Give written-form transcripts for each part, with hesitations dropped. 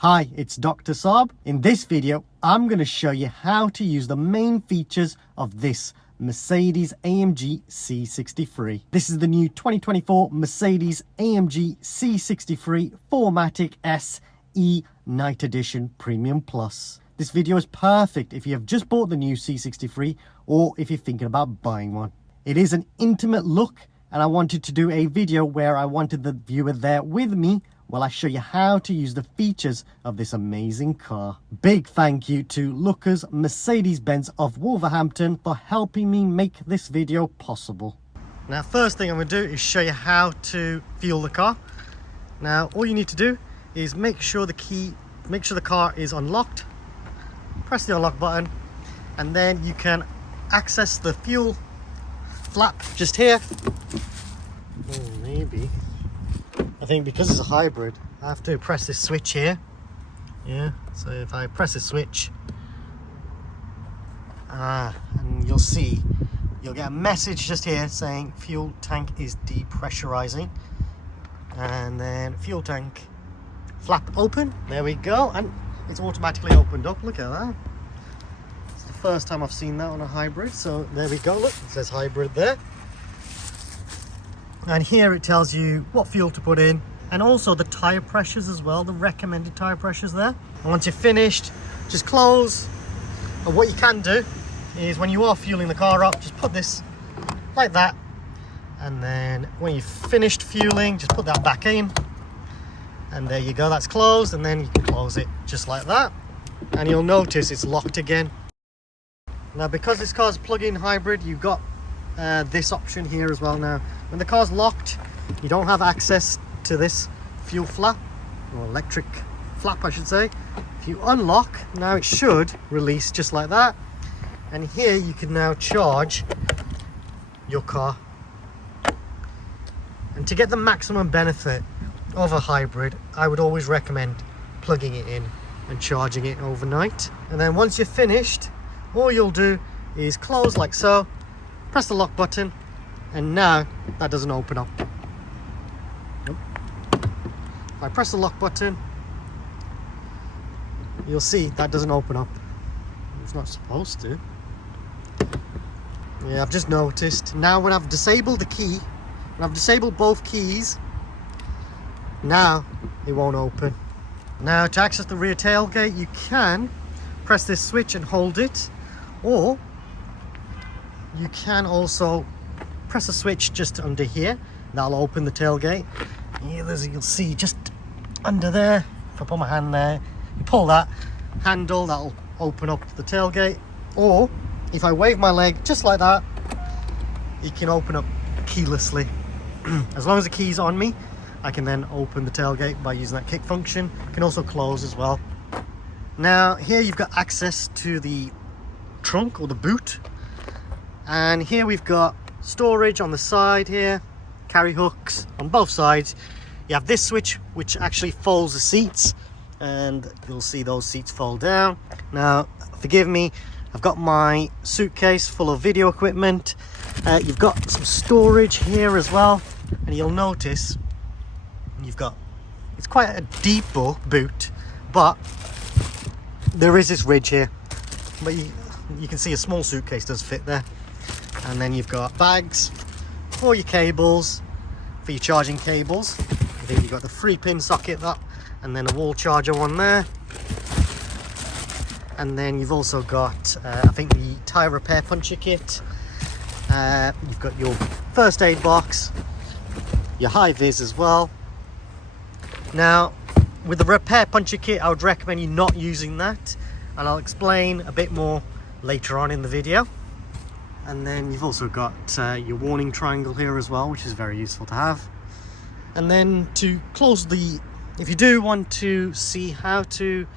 Hi, it's Dr. Saab. In this video, I'm going to show you how to use the main features of this Mercedes-AMG C63. This is the new 2024 Mercedes-AMG C63 4MATIC SE Night Edition Premium Plus. This video is perfect if you have just bought the new C63 or if you're thinking about buying one. It is an intimate look, and I wanted to do a video where I wanted the viewer there with me while I show you how to use the features of this amazing car. Big thank you to Lookers Mercedes-Benz of Wolverhampton for helping me make this video possible. Now, first thing I'm going to do is show you how to fuel the car. Now, all you need to do is make sure the car is unlocked. Press the unlock button, and then you can access the fuel flap just here. Maybe. I think because it's a hybrid, I have to press this switch here. Yeah, so if I press the switch, and you'll see, you'll get a message just here saying fuel tank is depressurizing, and then fuel tank flap open. There we go, and it's automatically opened up. Look at that. It's the first time I've seen that on a hybrid, so there we go. Look, it says hybrid there. And here it tells you what fuel to put in, and also the tire pressures as well, the recommended tire pressures there. And once you're finished, just close. And what you can do is when you are fueling the car up, just put this like that, and then when you've finished fueling, just put that back in, and there you go, that's closed. And then you can close it just like that, and you'll notice it's locked again. Now, because this car's plug-in hybrid, you've got this option here as well. Now, when the car's locked, you don't have access to this fuel flap, or electric flap I should say. If you unlock, now it should release just like that, and here you can now charge your car. And to get the maximum benefit of a hybrid, I would always recommend plugging it in and charging it overnight. And then once you're finished, all you'll do is close like so, press the lock button, and now that doesn't open up. Nope. If I press the lock button, you'll see that doesn't open up. It's not supposed to. Yeah, I've just noticed. Now when I've disabled the key, when I've disabled both keys, now it won't open. Now, to access the rear tailgate, you can press this switch and hold it, or you can also press a switch just under here. That'll open the tailgate. Here, you'll see just under there, if I put my hand there, you pull that handle, that'll open up the tailgate. Or if I wave my leg just like that, it can open up keylessly. As long as the key's on me, I can then open the tailgate by using that kick function. It can also close as well. Now, here you've got access to the trunk or the boot. And here we've got storage on the side here, carry hooks on both sides. You have this switch which actually folds the seats, and you'll see those seats fold down. Now, forgive me, I've got my suitcase full of video equipment. You've got some storage here as well, and you'll notice you've got, it's quite a deep boot, but there is this ridge here, but you can see a small suitcase does fit there. And then you've got bags for your cables, for your charging cables. I think you've got the 3-pin socket, that, and then a wall charger one there. And then you've also got, I think, the tyre repair puncture kit. You've got your first aid box, your high vis as well. Now, with the repair puncture kit, I would recommend you not using that, and I'll explain a bit more later on in the video. And then you've also got your warning triangle here as well, which is very useful to have. And then to close the, if you do want to see how to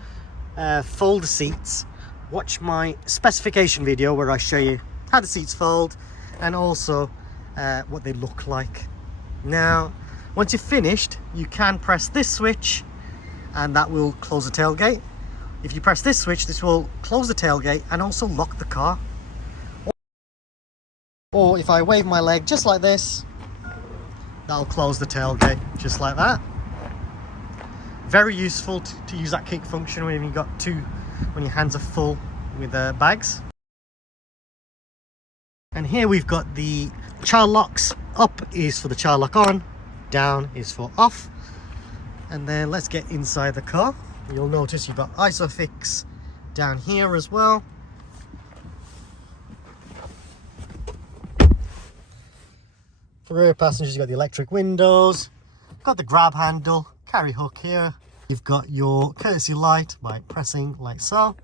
fold the seats, watch my specification video where I show you how the seats fold and also what they look like. Now, once you're finished, you can press this switch and that will close the tailgate. If you press this switch, this will close the tailgate and also lock the car. Or if I wave my leg just like this, that'll close the tailgate just like that. Very useful to use that kick function when you've got when your hands are full with bags. And here we've got the child locks. Up is for the child lock on, down is for off. And then let's get inside the car. You'll notice you've got ISOFIX down here as well. For rear passengers, you've got the electric windows, got the grab handle, carry hook here. You've got your courtesy light by pressing like so.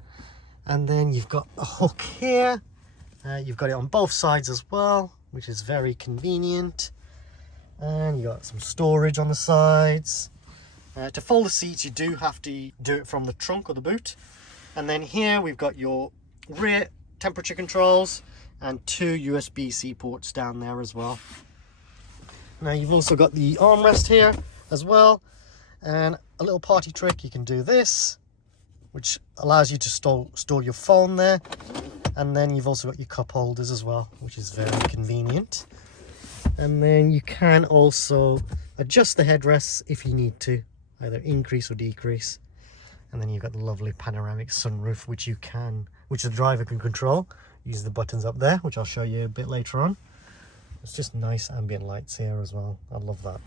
And then you've got a hook here. You've got it on both sides as well, which is very convenient. And you've got some storage on the sides. To fold the seats, you do have to do it from the trunk or the boot. And then here we've got your rear temperature controls and 2 USB-C ports down there as well. Now you've also got the armrest here as well, and a little party trick, you can do this, which allows you to store your phone there. And then you've also got your cup holders as well, which is very convenient. And then you can also adjust the headrests if you need to, either increase or decrease. And then you've got the lovely panoramic sunroof, which the driver can control. Use the buttons up there, which I'll show you a bit later on. It's just nice ambient lights here as well. I love that.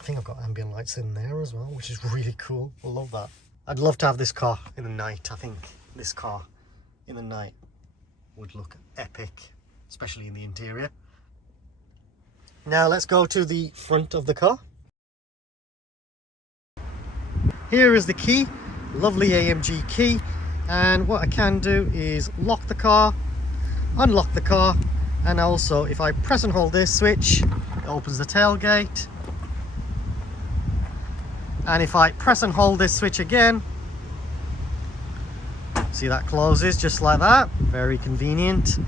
I think I've got ambient lights in there as well, which is really cool. I love that. I'd love to have this car in the night. I think this car in the night would look epic, especially in the interior. Now let's go to the front of the car. Here is the key, lovely AMG key. And what I can do is lock the car, unlock the car, and also if I press and hold this switch, it opens the tailgate. And if I press and hold this switch again, see that closes just like that. Very convenient.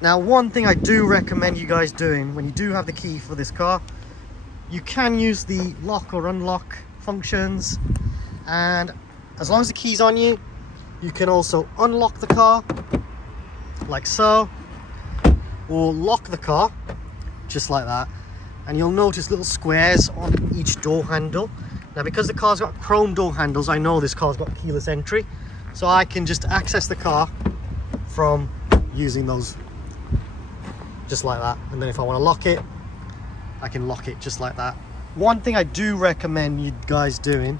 Now one thing I do recommend you guys doing when you do have the key for this car, you can use the lock or unlock functions, and as long as the key's on you, you can also unlock the car like so, or lock the car just like that. And you'll notice little squares on each door handle. Now because the car's got chrome door handles, I know this car's got keyless entry, so I can just access the car from using those just like that. And then if I want to lock it, I can lock it just like that. One thing I do recommend you guys doing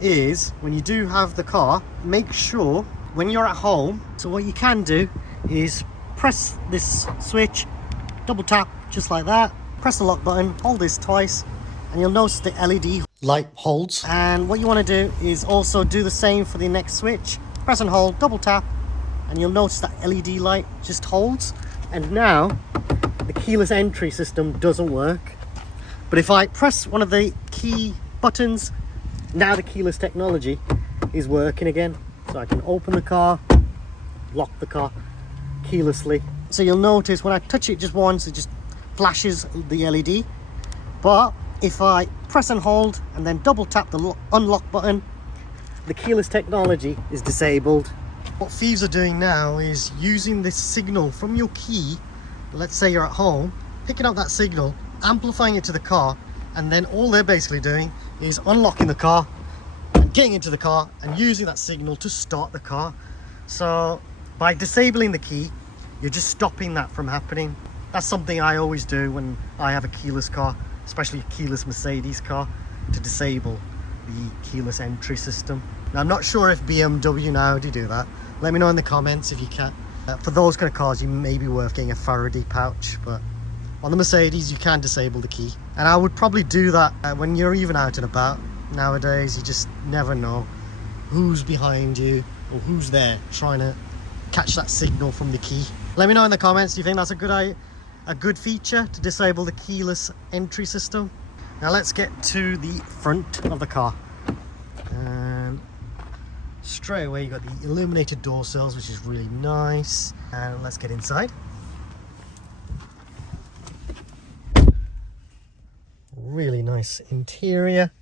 is when you do have the car, make sure when you're at home, so what you can do is press this switch, double tap just like that, press the lock button, hold this twice, and you'll notice the LED light holds. And what you want to do is also do the same for the next switch, press and hold, double tap, and you'll notice that LED light just holds. And now the keyless entry system doesn't work, but if I press one of the key buttons, now the keyless technology is working again. So I can open the car, lock the car keylessly. So you'll notice when I touch it just once, it just flashes the LED. But if I press and hold and then double tap the unlock button, the keyless technology is disabled. What thieves are doing now is using this signal from your key. Let's say you're at home, picking up that signal, amplifying it to the car, and then all they're basically doing is unlocking the car, getting into the car, and using that signal to start the car. So by disabling the key, you're just stopping that from happening. That's something I always do when I have a keyless car, especially a keyless Mercedes car, to disable the keyless entry system. Now, I'm not sure if BMW now do that. Let me know in the comments if you can. For those kind of cars, you may be worth getting a Faraday pouch, but on the Mercedes, you can disable the key. And I would probably do that when you're even out and about. Nowadays, you just never know who's behind you or who's there trying to catch that signal from the key. Let me know in the comments, do you think that's a good feature to disable the keyless entry system? Now let's get to the front of the car. And straight away you got the illuminated door sills, which is really nice. And let's get inside. Really nice interior.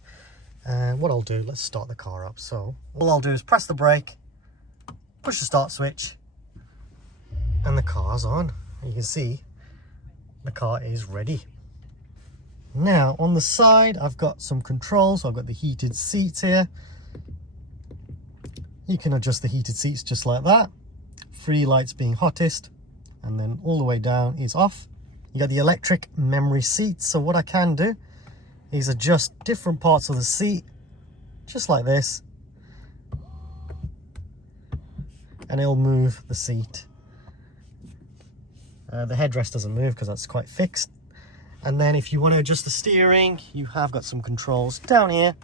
And what I'll do, let's start the car up. So all I'll do is press the brake, push the start switch, and the car's on. You can see the car is ready. Now on the side I've got some controls. So I've got the heated seats here. You can adjust the heated seats just like that. 3 lights being hottest, and then all the way down is off. You got the electric memory seats. So what I can do is adjust different parts of the seat just like this, and it'll move the seat. The headrest doesn't move because that's quite fixed. And then if you want to adjust the steering, you have got some controls down here,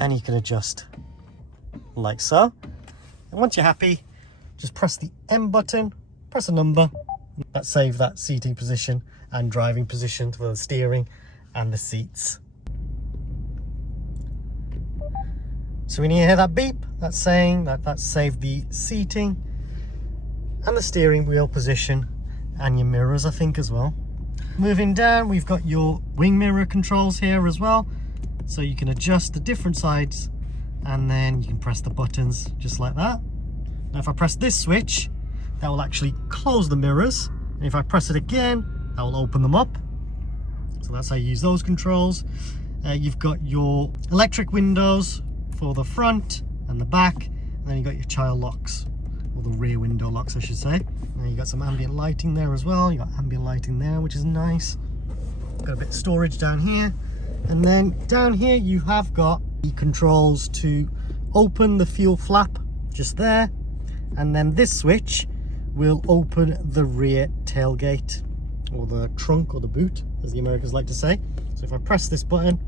and you can adjust like so. And once you're happy, just press the M button, press a number, that saves that seating position and driving position for the steering and the seats. So when you hear that beep, that's saying that that's saved the seating and the steering wheel position and your mirrors, I think, as well. Moving down, we've got your wing mirror controls here as well. So you can adjust the different sides, and then you can press the buttons just like that. Now if I press this switch, that will actually close the mirrors. And if I press it again, that will open them up. So that's how you use those controls. You've got your electric windows for the front and the back, and then you've got your child locks, or the rear window locks I should say. And you've got some ambient lighting there as well. You've got ambient lighting there, which is nice. Got a bit of storage down here. And then down here you have got the controls to open the fuel flap just there. And then this switch will open the rear tailgate, or the trunk, or the boot, as the Americans like to say. So if I press this button,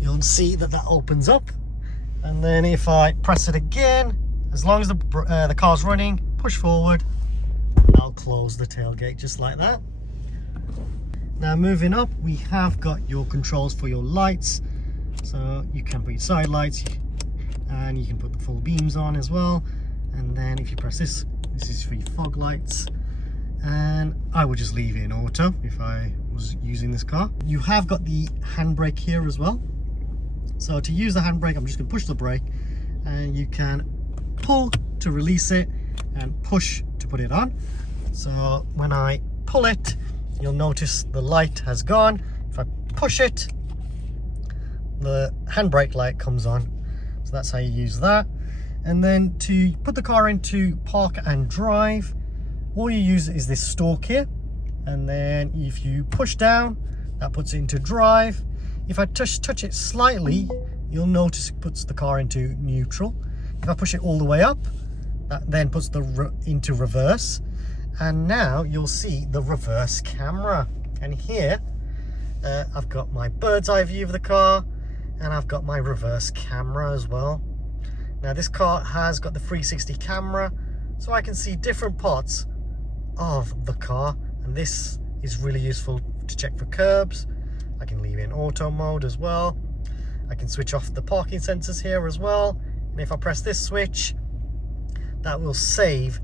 you'll see that that opens up. And then if I press it again, as long as the car's running, push forward, and I'll close the tailgate just like that. Now moving up, we have got your controls for your lights. So you can put your side lights, and you can put the full beams on as well. And then if you press this, this is for your fog lights. And I would just leave it in auto if I was using this car. You have got the handbrake here as well. So to use the handbrake, I'm just going to push the brake, and you can pull to release it and push to put it on. So when I pull it, you'll notice the light has gone. If I push it, the handbrake light comes on. So that's how you use that. And then to put the car into park and drive, all you use is this stalk here. And then if you push down, that puts it into drive. If I touch it slightly, you'll notice it puts the car into neutral. If I push it all the way up, that then puts into reverse. And now you'll see the reverse camera. And here, I've got my bird's eye view of the car, and I've got my reverse camera as well. Now this car has got the 360 camera, so I can see different parts of the car, and this is really useful to check for curbs. I can leave it in auto mode as well. I can switch off the parking sensors here as well, and if I press this switch, that will save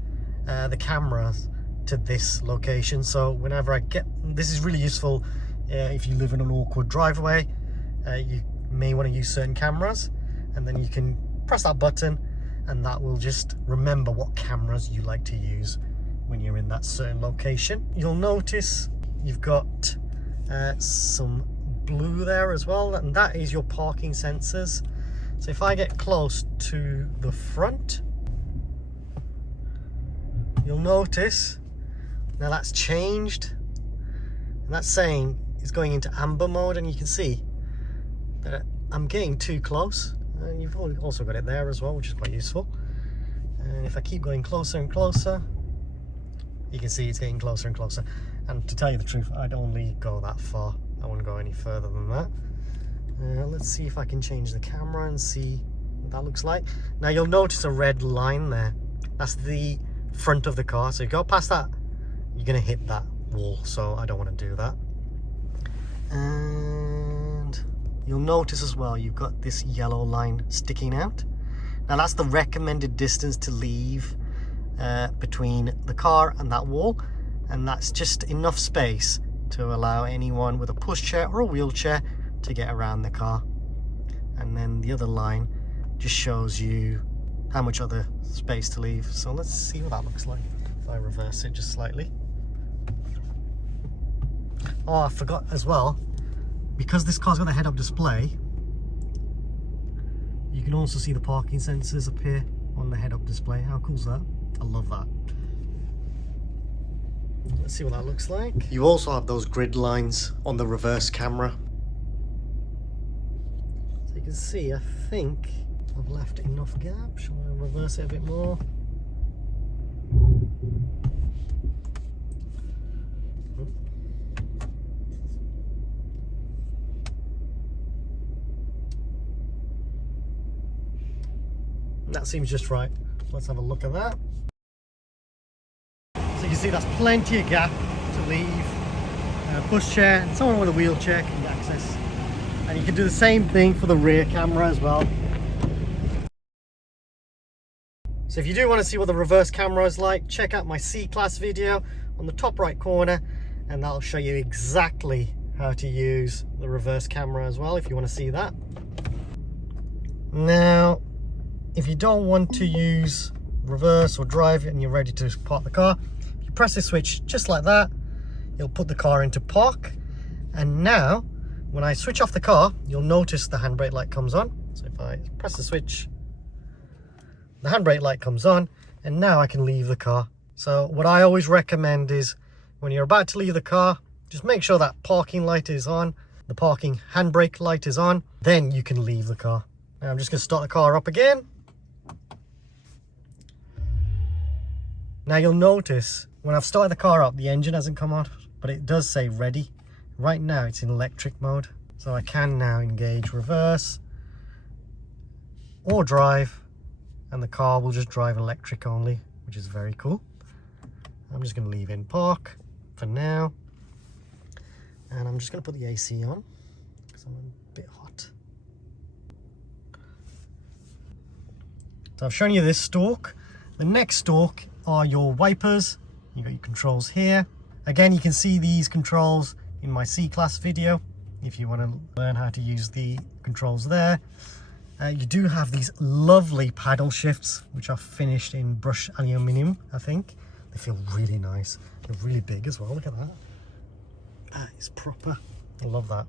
the cameras to this location. So whenever I get, this is really useful if you live in an awkward driveway. You may want to use certain cameras, and then you can press that button, and that will just remember what cameras you like to use when you're in that certain location. You'll notice you've got some blue there as well, and that is your parking sensors. So if I get close to the front, you'll notice now that's changed, and that's saying it's going into amber mode, and you can see that I'm getting too close. And you've also got it there as well, which is quite useful. And if I keep going closer and closer, you can see it's getting closer and closer. And to tell you the truth, I'd only go that far. I wouldn't go any further than that. Let's see if I can change the camera and see what that looks like. Now you'll notice a red line there. That's the front of the car. So if you go past that, you're going to hit that wall. So I don't want to do that. And you'll notice as well, you've got this yellow line sticking out. Now that's the recommended distance to leave between the car and that wall. And that's just enough space to allow anyone with a pushchair or a wheelchair to get around the car. And then the other line just shows you how much other space to leave. So let's see what that looks like if I reverse it just slightly. Oh, I forgot as well, because this car's got a head-up display, you can also see the parking sensors appear on the head-up display. How cool is that? I love that. Let's see what that looks like. You also have those grid lines on the reverse camera. So you can see, I think I've left enough gap. Shall I reverse it a bit more? That seems just right. Let's have a look at that. So you can see that's plenty of gap to leave. Pushchair, someone with a wheelchair can access. And you can do the same thing for the rear camera as well. So if you do want to see what the reverse camera is like, check out my C-Class video on the top right corner, and that'll show you exactly how to use the reverse camera as well, if you want to see that. Now, if you don't want to use reverse or drive and you're ready to park the car, you press the switch just like that, it'll put the car into park. And now when I switch off the car, you'll notice the handbrake light comes on. So if I press the switch, the handbrake light comes on, and now I can leave the car. So what I always recommend is when you're about to leave the car, just make sure that parking light is on, the parking handbrake light is on, then you can leave the car. Now I'm just going to start the car up again. Now you'll notice when I've started the car up, the engine hasn't come on, but it does say ready. Right now it's in electric mode, so I can now engage reverse or drive, and the car will just drive electric only, which is very cool. I'm just going to leave in park for now, and I'm just going to put the AC on because I'm a bit hot. So I've shown you this stalk. The next stalk are your wipers. You got your controls here. Again, you can see these controls in my C-Class video if you want to learn how to use the controls there. You do have these lovely paddle shifts, which are finished in brushed aluminium, I think. They feel really nice. They're really big as well. Look at that. That is proper. I love that.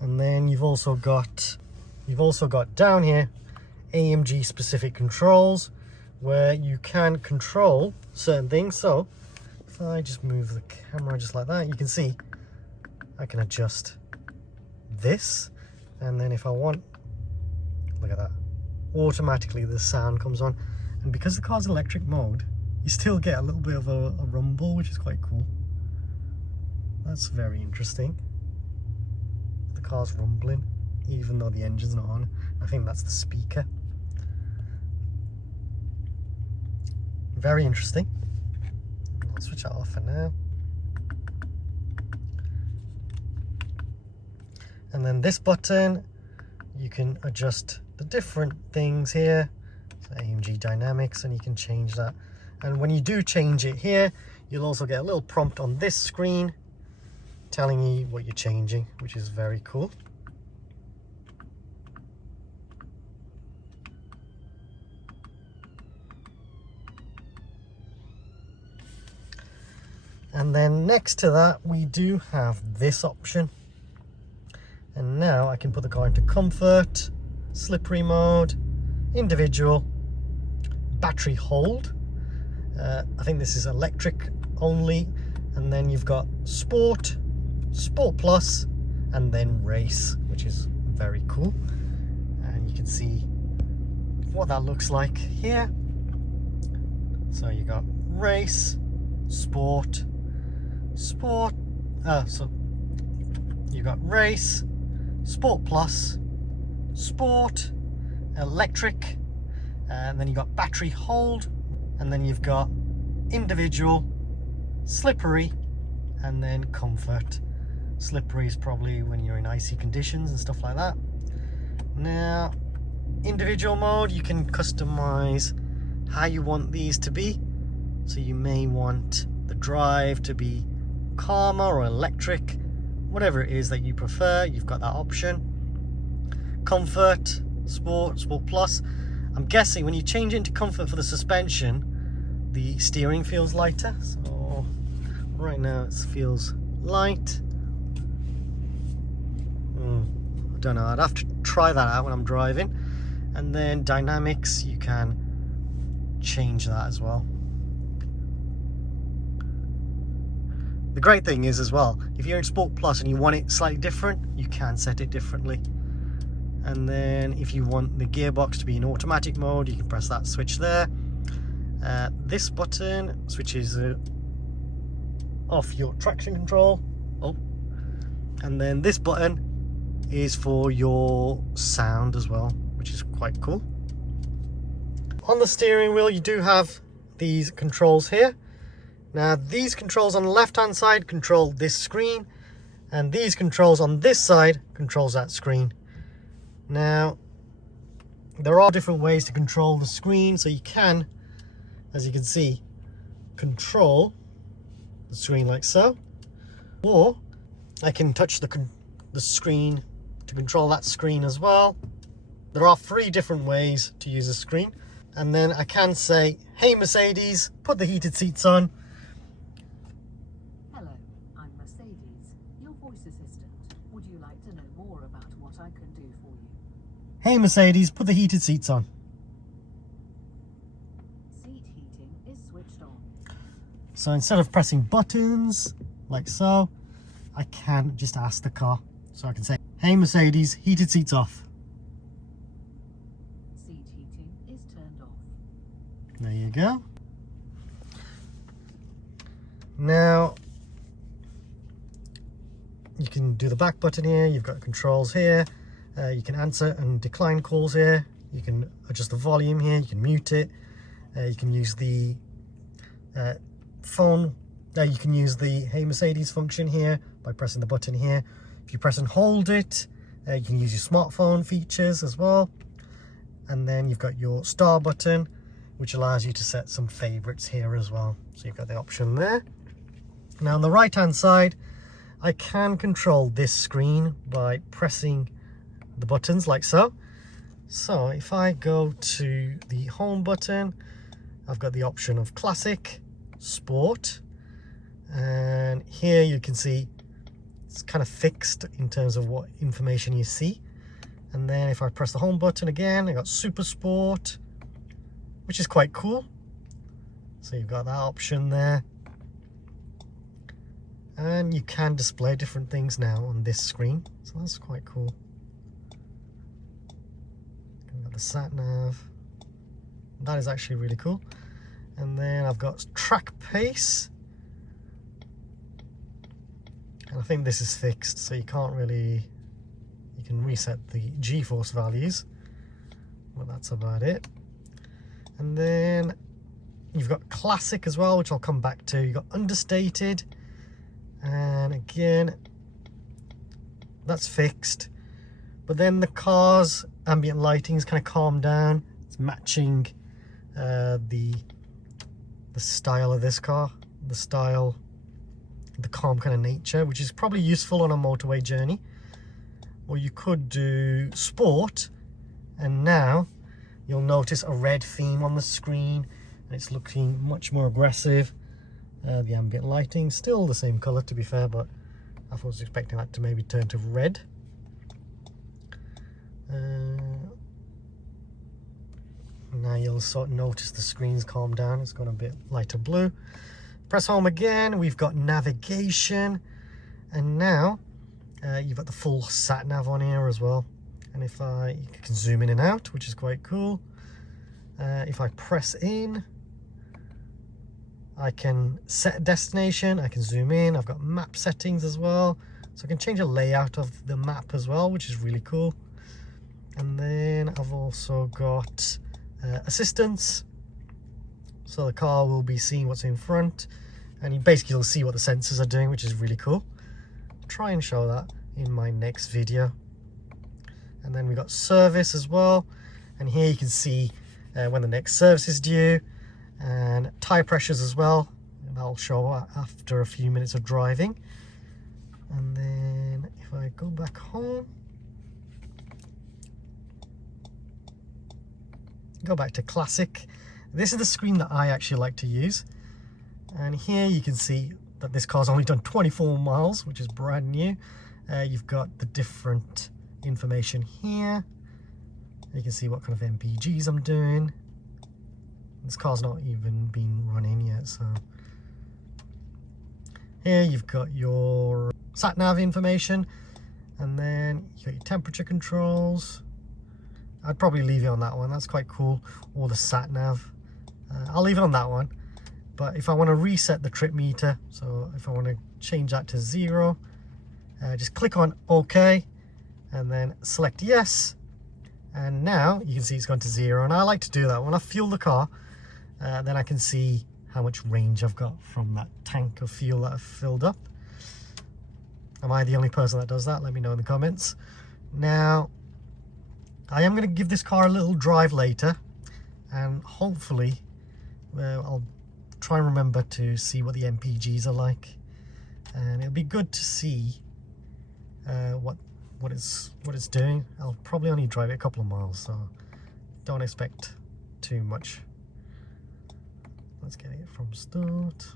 And then you've also got down here AMG specific controls, where you can control certain things. So if I just move the camera just like that, you can see I can adjust this, and then if I want, look at that, automatically the sound comes on. And because the car's electric mode, you still get a little bit of a rumble, which is quite cool. That's very interesting. The car's rumbling even though the engine's not on. I think that's the speaker. Very interesting. I'll switch that off for now. And then this button, you can adjust the different things here. So AMG Dynamics, and you can change that. And when you do change it here, you'll also get a little prompt on this screen telling you what you're changing, which is very cool. And then next to that, we do have this option. And now I can put the car into comfort, slippery mode, individual, battery hold. I think this is electric only. And then you've got sport, sport plus, and then race, which is very cool. And you can see what that looks like here. So you got race, sport, sport, so you got race, sport plus, sport, electric, and then you got battery hold, and then you've got individual, slippery, and then comfort. Slippery is probably when you're in icy conditions and stuff like that. Now, individual mode, you can customize how you want these to be. So you may want the drive to be calmer or electric, whatever it is that you prefer, you've got that option. Comfort, sport, sport plus. I'm guessing when you change it into comfort for the suspension, the steering feels lighter. So right now it feels light. I don't know, I'd have to try that out when I'm driving. And then dynamics, you can change that as well. The great thing is as well, if you're in Sport Plus and you want it slightly different, you can set it differently. And then if you want the gearbox to be in automatic mode, you can press that switch there. This button switches off your traction control. Oh, and then this button is for your sound as well, which is quite cool. On the steering wheel, you do have these controls here. Now these controls on the left hand side control this screen, and these controls on this side controls that screen. Now there are different ways to control the screen, so you can, as you can see, control the screen like so, or I can touch the screen to control that screen as well. There are 3 different ways to use the screen, and then I can say, hey Mercedes, put the heated seats on. Hello, I'm Mercedes, your voice assistant. Would you like to know more about what I can do for you? Hey Mercedes, put the heated seats on. Seat heating is switched on. So instead of pressing buttons like so, I can just ask the car. So I can say, hey Mercedes, heated seats off. Seat heating is turned off. There you go. Now you can do the back button here. You've got controls here. You can answer and decline calls here. You can adjust the volume here. You can mute it. You can use the phone. You can use the Hey Mercedes function here by pressing the button here. If you press and hold it, you can use your smartphone features as well. And then you've got your star button, which allows you to set some favorites here as well. So you've got the option there. Now on the right hand side, I can control this screen by pressing the buttons like so. So if I go to the home button, I've got the option of classic, sport, and here you can see it's kind of fixed in terms of what information you see. And then if I press the home button again, I got super sport, which is quite cool. So you've got that option there. And you can display different things now on this screen. So that's quite cool. We've got the satnav. That is actually really cool. And then I've got track pace. And I think this is fixed, so you can't really, you can reset the G-force values. Well, that's about it. And then you've got classic as well, which I'll come back to. You've got understated. And again, that's fixed. But then the car's ambient lighting is kind of calmed down. It's matching the style of this car, the calm kind of nature, which is probably useful on a motorway journey. Or you could do sport, and now you'll notice a red theme on the screen, and it's looking much more aggressive. The ambient lighting, still the same color to be fair, but I was expecting that to maybe turn to red. Now you'll sort of notice the screen's calmed down, it's gone a bit lighter blue. Press home again, we've got navigation, and now you've got the full sat nav on here as well. And if you can zoom in and out, which is quite cool. If I press in, I can set a destination, I can zoom in, I've got map settings as well. So I can change the layout of the map as well, which is really cool. And then I've also got assistance. So the car will be seeing what's in front, and you basically will see what the sensors are doing, which is really cool. I'll try and show that in my next video. And then we've got service as well. And here you can see when the next service is due, and tire pressures as well. And that'll show after a few minutes of driving. And then if I go back home, go back to classic. This is the screen that I actually like to use. And here you can see that this car's only done 24 miles, which is brand new. You've got the different information here. You can see what kind of MPGs I'm doing. This car's not even been running yet, so here you've got your satnav information, and then you got your temperature controls. I'd probably leave it on that one, that's quite cool. Or the satnav. I'll leave it on that one. But if I want to reset the trip meter, so if I want to change that to 0, just click on OK and then select yes. And now you can see it's gone to 0. And I like to do that when I fuel the car. Then I can see how much range I've got from that tank of fuel that I've filled up. Am I the only person that does that? Let me know in the comments. Now, I am going to give this car a little drive later, and hopefully I'll try and remember to see what the MPGs are like, and it'll be good to see what it's doing. I'll probably only drive it a couple of miles, so don't expect too much. Let's get it from start.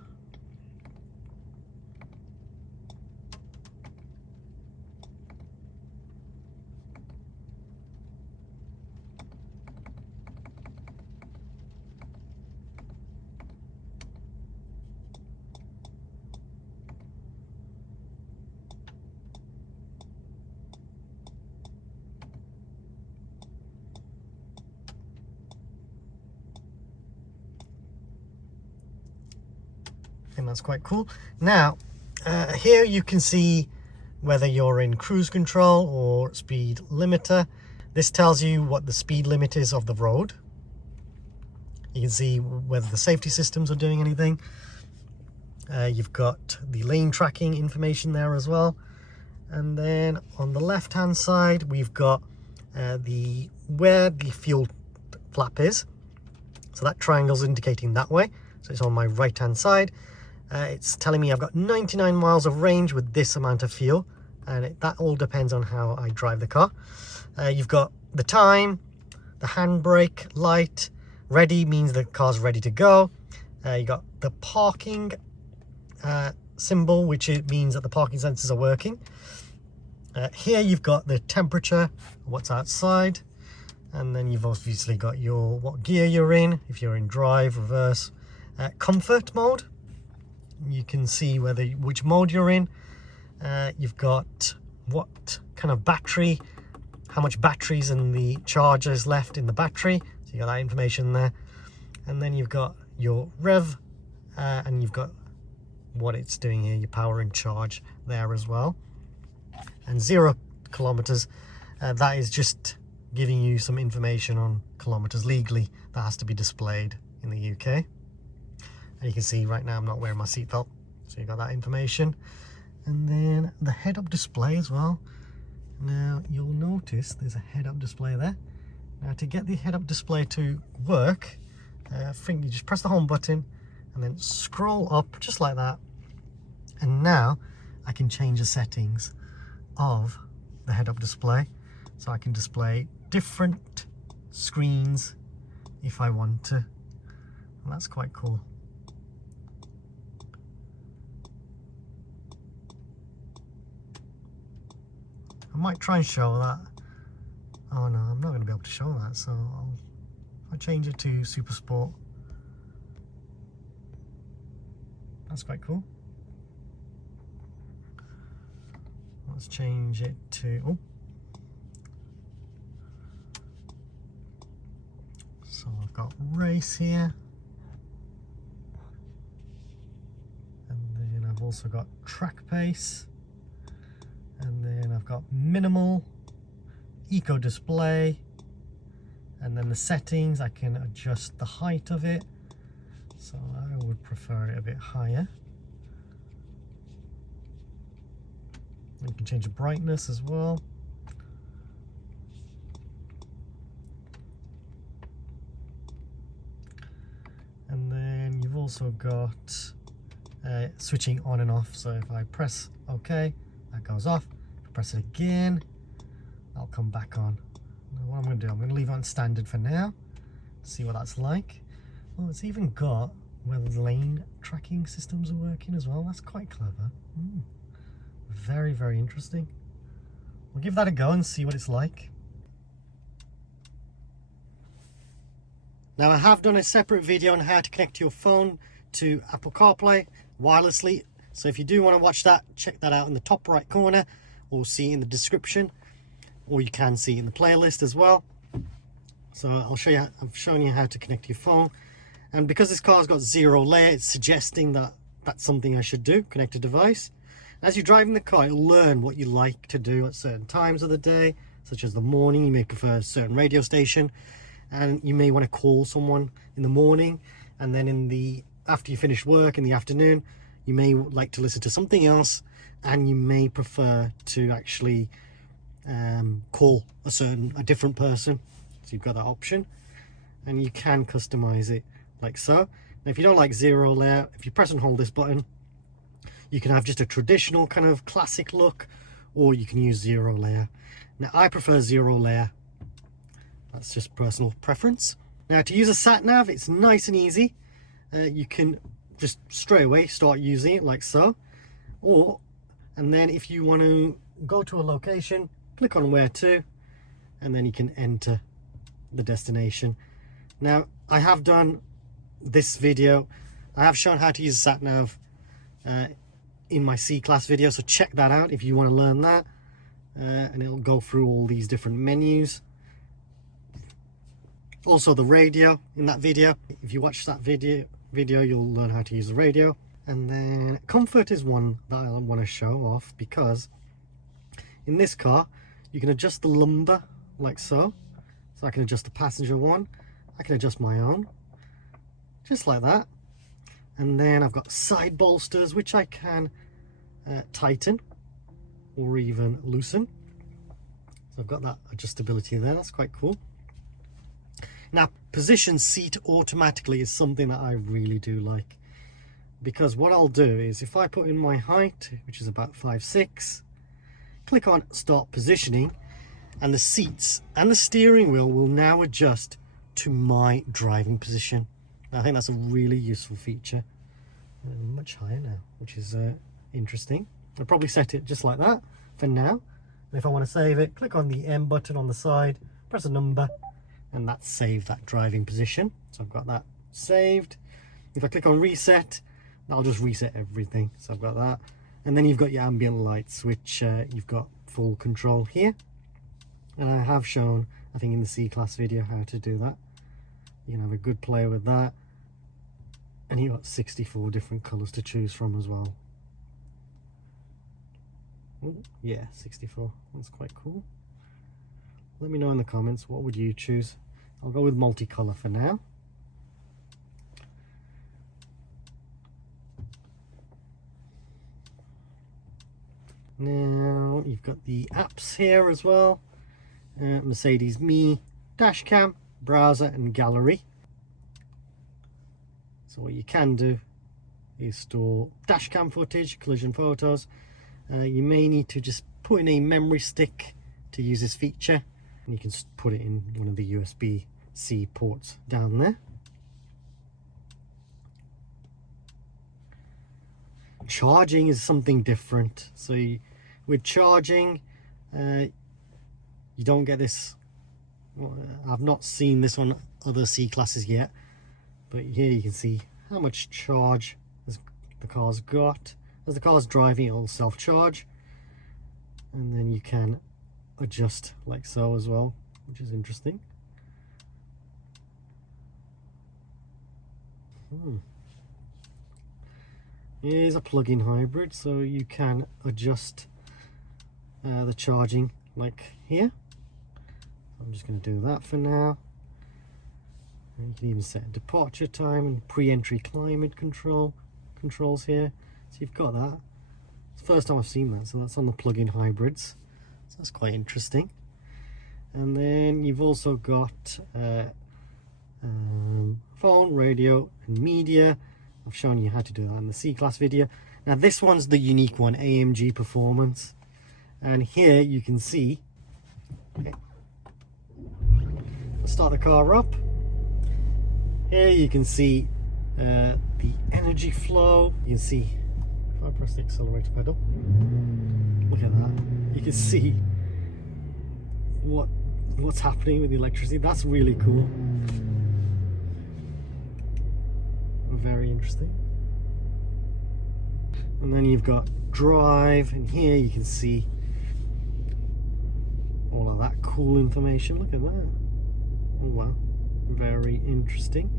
And that's quite cool. Now, here you can see whether you're in cruise control or speed limiter. This tells you what the speed limit is of the road. You can see whether the safety systems are doing anything. You've got the lane tracking information there as well. And then on the left hand side, we've got where the fuel flap is. So that triangle's indicating that way. So it's on my right hand side. It's telling me I've got 99 miles of range with this amount of fuel, and that all depends on how I drive the car. You've got the time, the handbrake light. Ready means the car's ready to go. You got the parking symbol, which it means that the parking sensors are working. Here you've got the temperature, what's outside, and then you've obviously got what gear you're in, if you're in drive, reverse, comfort mode. You can see which mode you're in. You've got what kind of battery, how much batteries and the charger is left in the battery. So you got that information there. And then you've got your rev, and you've got what it's doing here, your power and charge there as well. And 0 kilometers, that is just giving you some information on kilometers legally. That has to be displayed in the UK. And you can see right now I'm not wearing my seatbelt, so you got that information. And then the head-up display as well. Now you'll notice there's a head-up display there. Now to get the head-up display to work, I think you just press the home button and then scroll up just like that. And now I can change the settings of the head-up display, so I can display different screens if I want to. And that's quite cool. I might try and show that. Oh no, I'm not going to be able to show that, so I'll change it to Super Sport. That's quite cool. Let's change it to, oh. So I've got race here. And then I've also got track pace. And then I've got minimal, eco display, and then the settings, I can adjust the height of it. So I would prefer it a bit higher. You can change the brightness as well. And then you've also got switching on and off. So if I press OK, that goes off. If I press it again, I'll come back on. Now what I'm going to do, I'm going to leave it on standard for now. See what that's like. Oh, it's even got whether the lane tracking systems are working as well. That's quite clever. Very, very interesting. We'll give that a go and see what it's like. Now, I have done a separate video on how to connect your phone to Apple CarPlay wirelessly. So if you do want to watch that, check that out in the top right corner, or see in the description, or you can see in the playlist as well. So I'll show you, I've shown you how to connect your phone. And because this car's got 0 layer, it's suggesting that that's something I should do, connect a device. As you're driving the car, it'll learn what you like to do at certain times of the day, such as the morning. You may prefer a certain radio station, and you may want to call someone in the morning, and then after you finish work in the afternoon, you may like to listen to something else, and you may prefer to actually call a different person. So you've got that option, and you can customize it like so. Now, if you don't like 0 layer, if you press and hold this button, you can have just a traditional kind of classic look, or you can use 0 layer. Now, I prefer 0 layer. That's just personal preference. Now, to use a sat nav, it's nice and easy. You can just straight away start using it like so, and then if you want to go to a location, click on where to, and then you can enter the destination. Now, I have done this video, I have shown how to use a sat nav in my C-Class video, so check that out if you want to learn that, and it'll go through all these different menus. Also the radio in that video, if you watch that video you'll learn how to use the radio. And then comfort is one that I want to show off, because in this car you can adjust the lumbar like so. So I can adjust the passenger one, I can adjust my own, just like that. And then I've got side bolsters, which I can tighten or even loosen. So I've got that adjustability there, that's quite cool. Now, position seat automatically is something that I really do like, because what I'll do is, if I put in my height, which is about 5'6", click on start positioning, and the seats and the steering wheel will now adjust to my driving position. I think that's a really useful feature. Much higher now, which is interesting. I'll probably set it just like that for now. And if I want to save it, click on the M button on the side, press a number, and that's saved that driving position. So I've got that saved. If I click on reset, that'll just reset everything. So I've got that. And then you've got your ambient lights, which you've got full control here. And I have shown, I think in the C-Class video, how to do that. You can have a good play with that. And you've got 64 different colours to choose from as well. Ooh, yeah, 64. That's quite cool. Let me know in the comments, what would you choose? I'll go with multicolour for now. Now you've got the apps here as well. Mercedes Me, Dashcam, Browser and Gallery. So what you can do is store dashcam footage, collision photos. You may need to just put in a memory stick to use this feature, and you can put it in one of the USB-C ports down there. Charging is something different. So with charging, you don't get this. I've not seen this on other C-Classes yet, but here you can see how much charge the car's got. As the car's driving, it'll self-charge, and then you can adjust like so as well, which is interesting. Here's a plug-in hybrid, so you can adjust the charging like here. I'm just going to do that for now. And you can even set a departure time and pre-entry climate controls here. So you've got that. It's the first time I've seen that, so that's on the plug-in hybrids. So that's quite interesting. And then you've also got phone, radio and media. I've shown you how to do that in the C-Class video. Now this one's the unique one, AMG Performance. And here you can see, okay, start the car up. Here you can see the energy flow. You can see, if I press the accelerator pedal, look at that. You can see what's happening with the electricity. That's really cool. Very interesting. And then you've got drive, and here you can see all of that cool information. Look at that. Oh wow, very interesting.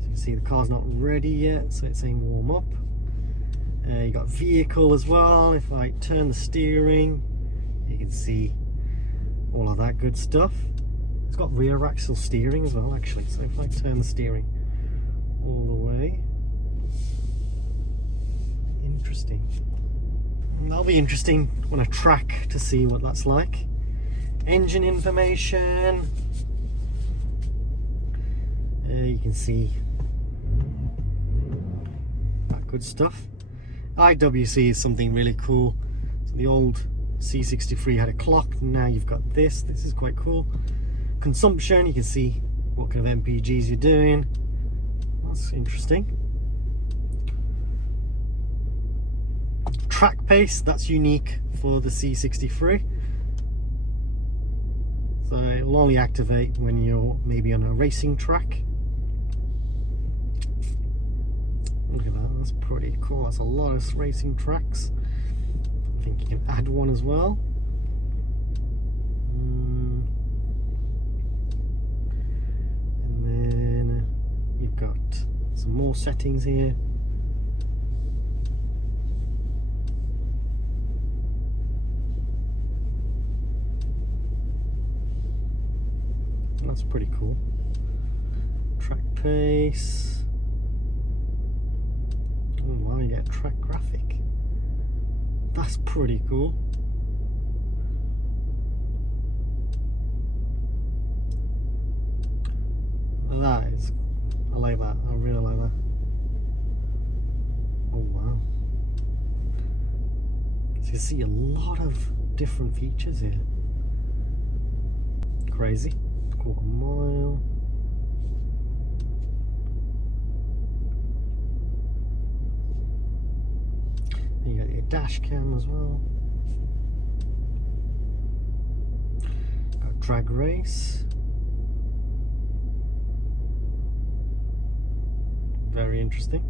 So you can see the car's not ready yet, so it's saying warm up. You got vehicle as well. If I turn the steering, you can see all of that good stuff. It's got rear axle steering as well, actually. So if I turn the steering all the way, interesting. And that'll be interesting on a track to see what that's like. Engine information. You can see that good stuff. IWC is something really cool. So the old C63 had a clock, now you've got this. This is quite cool. Consumption, you can see what kind of MPGs you're doing. That's interesting. Track pace, that's unique for the C63. So it'll only activate when you're maybe on a racing track. Look at that, that's pretty cool. That's a lot of racing tracks. I think you can add one as well. And then you've got some more settings here. That's pretty cool. Track pace. Oh wow, you get a track graphic. That's pretty cool. That is, I like that. I really like that. Oh wow. So you see a lot of different features here. Crazy. Quarter mile. Then you got your dash cam as well. Got drag race. Very interesting.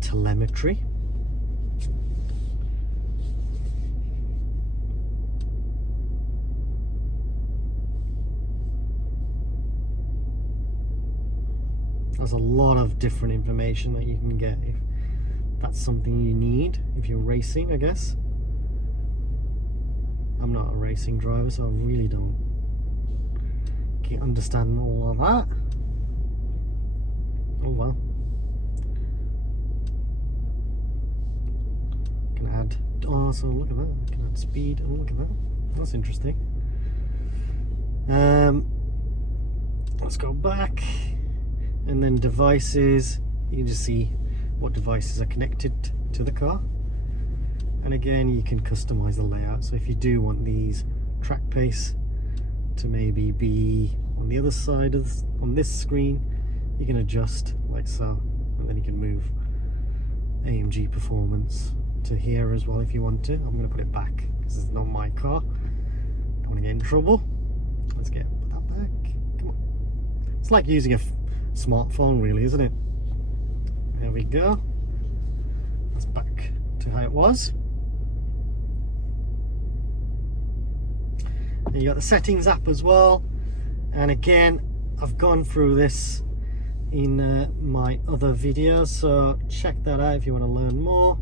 Telemetry. There's a lot of different information that you can get if that's something you need if you're racing, I guess. I'm not a racing driver, so I really don't understand all of that. Oh well. Can add, oh, so look at that. I can add speed. Oh, look at that. That's interesting. Let's go back. And then devices, you can just see what devices are connected to the car. And again, you can customize the layout. So if you do want these track pace to maybe be on the other side of on this screen, you can adjust like so, and then you can move AMG Performance to here as well if you want to. I'm going to put it back because it's not my car. Don't want to get in trouble. Let's put that back. Come on. It's like using a smartphone, really, isn't it? There we go. That's back to how it was. And you got the settings app as well. And again, I've gone through this in my other videos, so check that out if you want to learn more.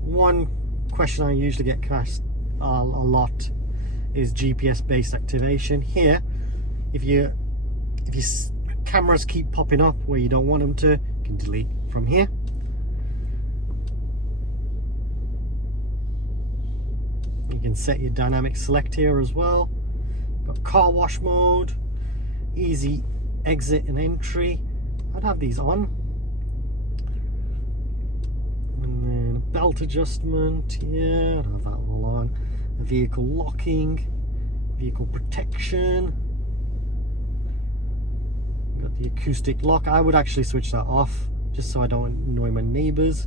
One question I usually get asked a lot is GPS based activation. Here, if your cameras keep popping up where you don't want them to, you can delete from here. You can set your dynamic select here as well. Got car wash mode, easy exit and entry. I'd have these on. And then belt adjustment, yeah, I'd have that all on. Vehicle locking, vehicle protection. Got the acoustic lock. I would actually switch that off just so I don't annoy my neighbors.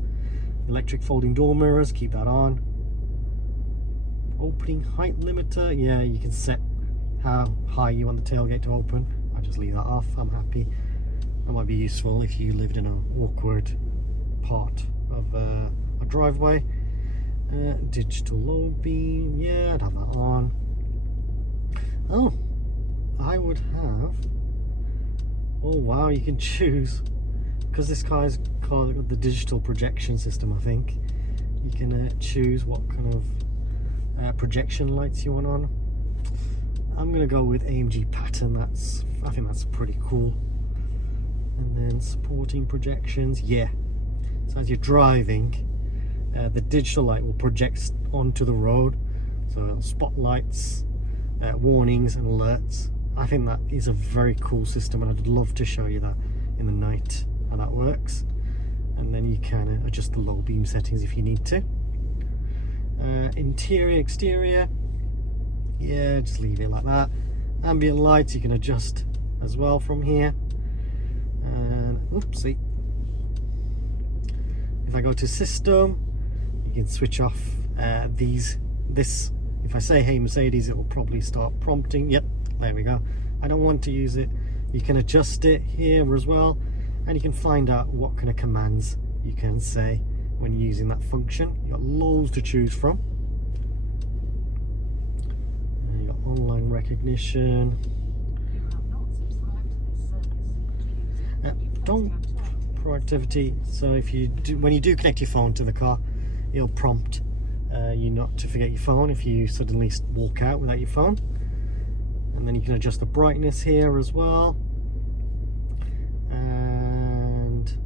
Electric folding door mirrors, keep that on. Opening height limiter, yeah, you can set how high you want the tailgate to open. I'll just leave that off, I'm happy. That might be useful if you lived in an awkward part of a driveway. Digital low beam, yeah, I'd have that on. Oh, I would have, oh wow, you can choose, because this car's called the digital projection system, I think. You can choose what kind of projection lights you want on. I'm going to go with AMG pattern, I think that's pretty cool. And then supporting projections, yeah. So as you're driving, the digital light will project onto the road, so spotlights, warnings and alerts. I think that is a very cool system, and I'd love to show you that in the night, how that works. And then you can adjust the low beam settings if you need to. Interior, exterior, yeah, just leave it like that. Ambient lights you can adjust as well from here. And oopsie, if I go to system, you can switch off this. If I say hey Mercedes, it will probably start prompting. Yep, there we go. I don't want to use it. You can adjust it here as well, and you can find out what kind of commands you can say when using that function. You've got loads to choose from. And you've got online recognition. You have not subscribed to this service. Don't proactivity. So if you do, when you do connect your phone to the car, it'll prompt you not to forget your phone if you suddenly walk out without your phone. And then you can adjust the brightness here as well. And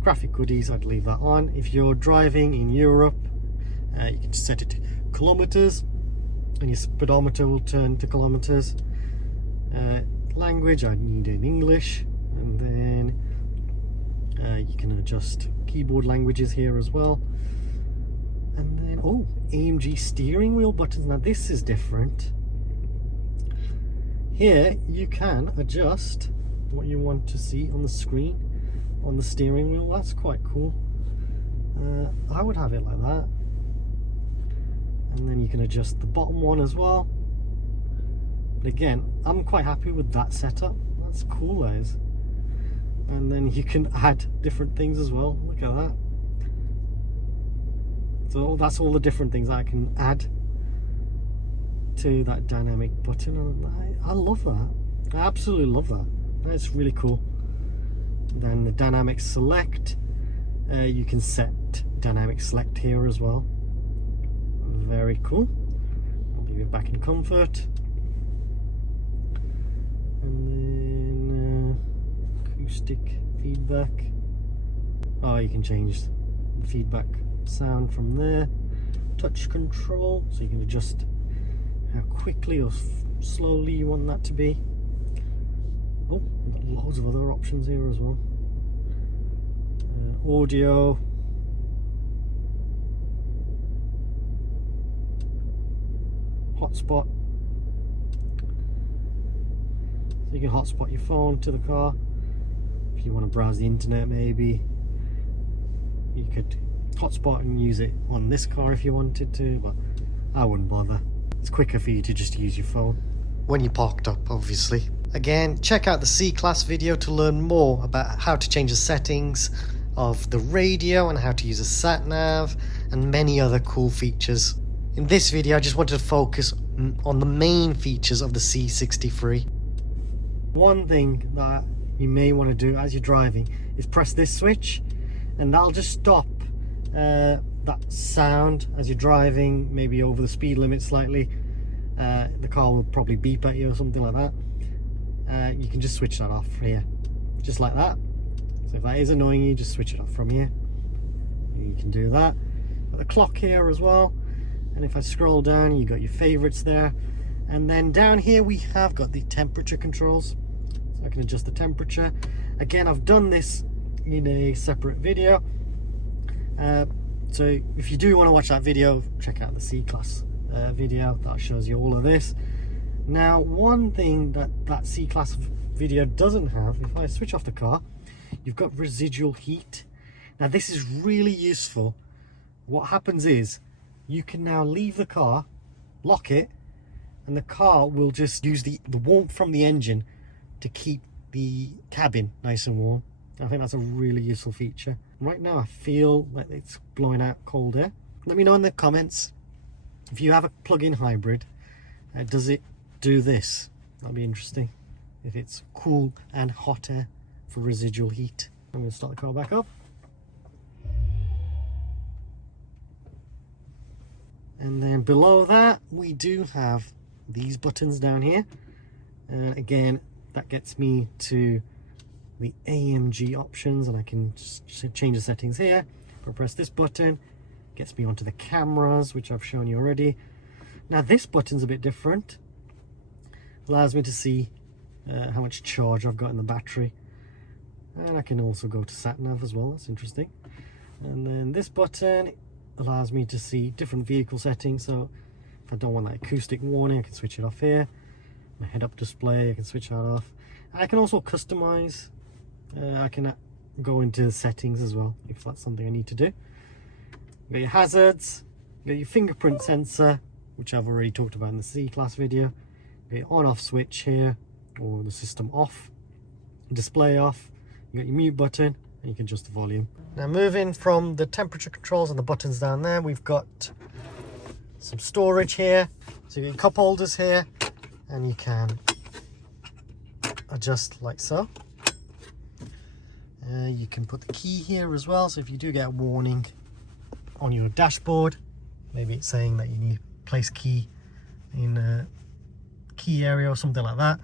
graphic goodies, I'd leave that on. If you're driving in Europe, you can just set it to kilometers, and your speedometer will turn to kilometers. Language, I need in English, and then you can adjust keyboard languages here as well. And then, oh, AMG steering wheel buttons. Now this is different. Here you can adjust what you want to see on the screen on the steering wheel. That's quite cool. I would have it like that. And then you can adjust the bottom one as well. But again, I'm quite happy with that setup. That's cool, that is. And then you can add different things as well. Look at that. So that's all the different things I can add to that dynamic button. And I love that. I absolutely love that. That's really cool. Then the dynamic select, you can set dynamic select here as well. Very cool. I'll leave it back in comfort. And then acoustic feedback. Oh, you can change the feedback sound from there. Touch control, so you can adjust how quickly or slowly you want that to be. Oh, we've got loads of other options here as well. Audio. Hotspot. So you can hotspot your phone to the car. If you want to browse the internet, maybe. You could hotspot and use it on this car if you wanted to, but I wouldn't bother. It's quicker for you to just use your phone. When you're parked up, obviously. Again, check out the C-Class video to learn more about how to change the settings of the radio and how to use a satnav and many other cool features. In this video, I just wanted to focus on the main features of the C63. One thing that you may want to do as you're driving is press this switch, and that'll just stop that sound as you're driving, maybe over the speed limit slightly. The car will probably beep at you or something like that. You can just switch that off here, just like that. So if that is annoying you, just switch it off from here. You can do that. Got the clock here as well, and if I scroll down, you got your favorites there. And then down here we have got the temperature controls, so I can adjust the temperature. Again, I've done this in a separate video, So if you do want to watch that video, check out the C-Class video that shows you all of this. Now, one thing that C-Class video doesn't have, if I switch off the car, you've got residual heat. Now this is really useful. What happens is you can now leave the car, lock it, and the car will just use the warmth from the engine to keep the cabin nice and warm. I think that's a really useful feature. Right now I feel like it's blowing out cold air. Let me know in the comments if you have a plug-in hybrid, does it do this? That'll be interesting. If it's cool and hot air for residual heat. I'm going to start the car back up. And then below that we do have these buttons down here. Again, that gets me to the AMG options, and I can just change the settings here. If I press this button, it gets me onto the cameras, which I've shown you already. Now this button's a bit different. Allows me to see how much charge I've got in the battery, and I can also go to satnav as well. That's interesting. And then this button allows me to see different vehicle settings. So if I don't want that acoustic warning, I can switch it off here. My head-up display, I can switch that off. And I can also customize. I can go into settings as well if that's something I need to do. You got your hazards, you got your fingerprint sensor, which I've already talked about in the C-Class video. You got your on-off switch here, or the system off, display off. You got your mute button, and you can adjust the volume. Now moving from the temperature controls and the buttons down there, we've got some storage here. So you got your cup holders here, and you can adjust like so. You can put the key here as well, so if you do get a warning on your dashboard, maybe it's saying that you need to place key in a key area or something like that,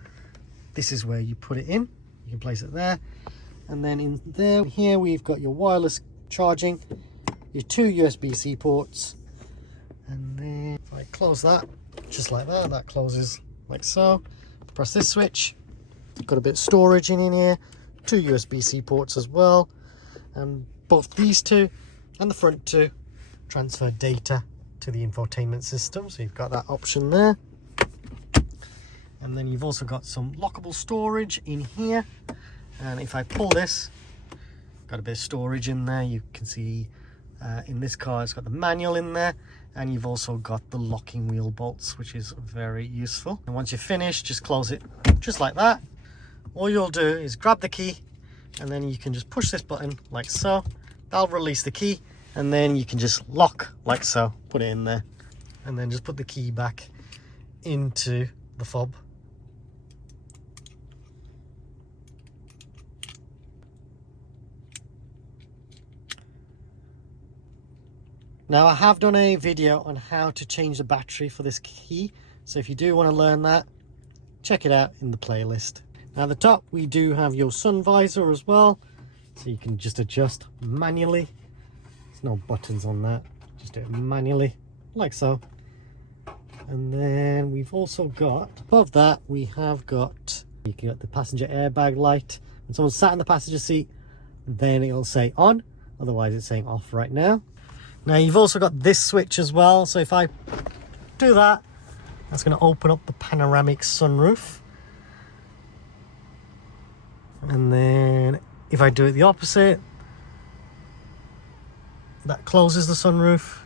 this is where you put it in. You can place it there. And then in there, here we've got your wireless charging, your 2 USB-C ports, and then if I close that, just like that, that closes like so. Press this switch, got a bit of storage in here, 2 USB-C ports as well, and both these two and the front two transfer data to the infotainment system, so you've got that option there. And then you've also got some lockable storage in here, and if I pull this, got a bit of storage in there. You can see in this car it's got the manual in there, and you've also got the locking wheel bolts, which is very useful. And once you're finished, just close it just like that. All you'll do is grab the key, and then you can just push this button like so. That'll release the key, and then you can just lock like so, put it in there, and then just put the key back into the fob. Now I have done a video on how to change the battery for this key, so if you do want to learn that, check it out in the playlist. Now at the top we do have your sun visor as well, so you can just adjust manually. There's no buttons on that, just do it manually like so. And then we've also got, above that we have got, you can get the passenger airbag light. When someone's sat in the passenger seat, then it'll say on, otherwise it's saying off right now. Now you've also got this switch as well, so if I do that, that's going to open up the panoramic sunroof. And then if I do it the opposite, that closes the sunroof.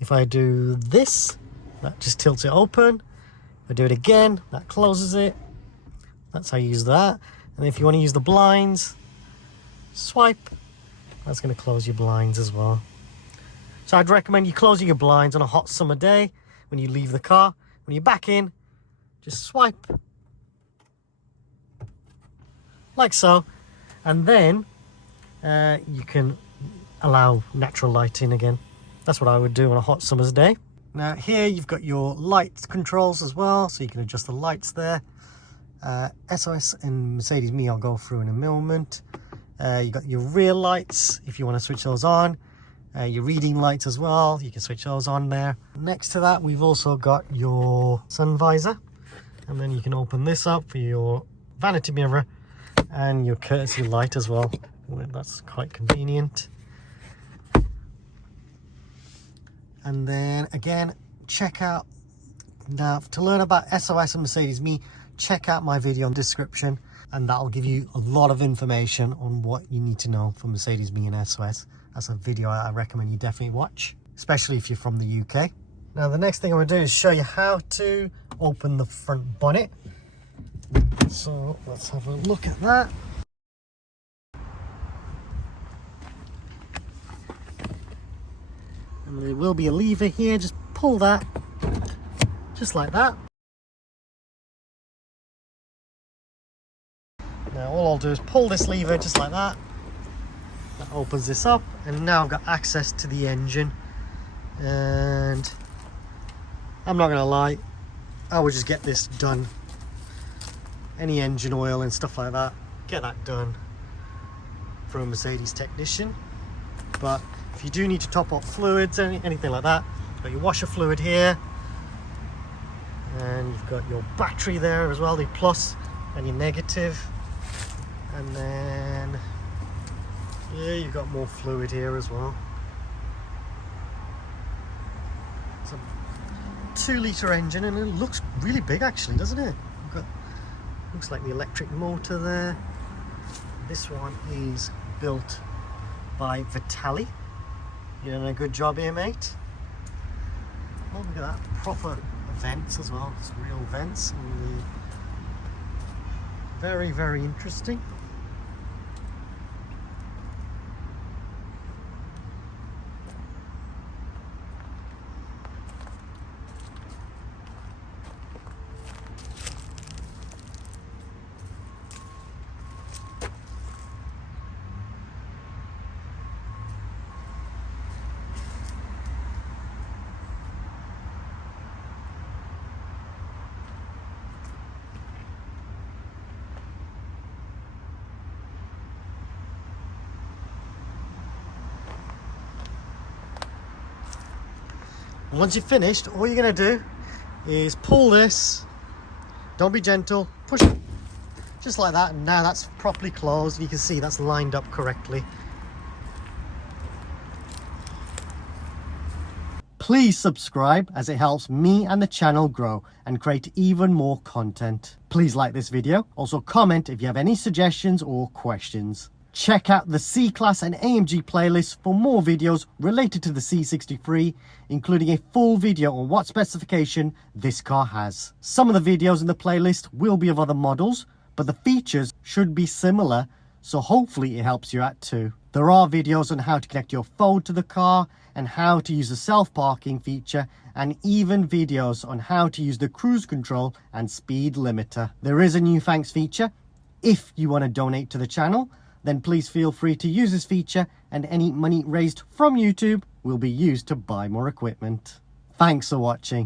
If I do this, that just tilts it open. If I do it again, that closes it. That's how you use that. And if you want to use the blinds, swipe. That's going to close your blinds as well. So I'd recommend you closing your blinds on a hot summer day when you leave the car. When you're back in, just swipe like so, and then you can allow natural light in again. That's what I would do on a hot summer's day. Now here you've got your lights controls as well, so you can adjust the lights there. SOS and Mercedes Me I'll go through in a moment. You've got your rear lights if you want to switch those on. Your reading lights as well, you can switch those on there. Next to that we've also got your sun visor, and then you can open this up for your vanity mirror and your courtesy light as well. Well, that's quite convenient. And then again, check out, now to learn about SOS and Mercedes Me, check out my video in the description, and that'll give you a lot of information on what you need to know for Mercedes Me and SOS. That's a video I recommend you definitely watch, especially if you're from the UK. Now the next thing I'm going to do is show you how to open the front bonnet. So let's have a look at that. And there will be a lever here, just pull that, just like that. Now all I'll do is pull this lever just like that. That opens this up, and now I've got access to the engine. And I'm not gonna lie, I would just get this done. Any engine oil and stuff like that, get that done for a Mercedes technician. But if you do need to top up fluids, anything like that, you've got your washer fluid here, and you've got your battery there as well, the plus and your negative. And then, yeah, you've got more fluid here as well. It's a 2-litre engine, and it looks really big actually, doesn't it? You've got, looks like the electric motor there. This one is built by Vitali. You're doing a good job here, mate. Oh, look at that, proper vents as well. It's real vents. And very, very interesting. And once you've finished, all you're going to do is pull this, don't be gentle, push it, just like that, and now that's properly closed. You can see that's lined up correctly. Please subscribe, as it helps me and the channel grow and create even more content. Please like this video, also comment if you have any suggestions or questions. Check out the C-Class and AMG playlist for more videos related to the C63, including a full video on what specification this car has. Some of the videos in the playlist will be of other models, but the features should be similar, so hopefully it helps you out too. There are videos on how to connect your phone to the car and how to use the self-parking feature, and even videos on how to use the cruise control and speed limiter. There is a new thanks feature. If you want to donate to the channel, then please feel free to use this feature, and any money raised from YouTube will be used to buy more equipment. Thanks for watching.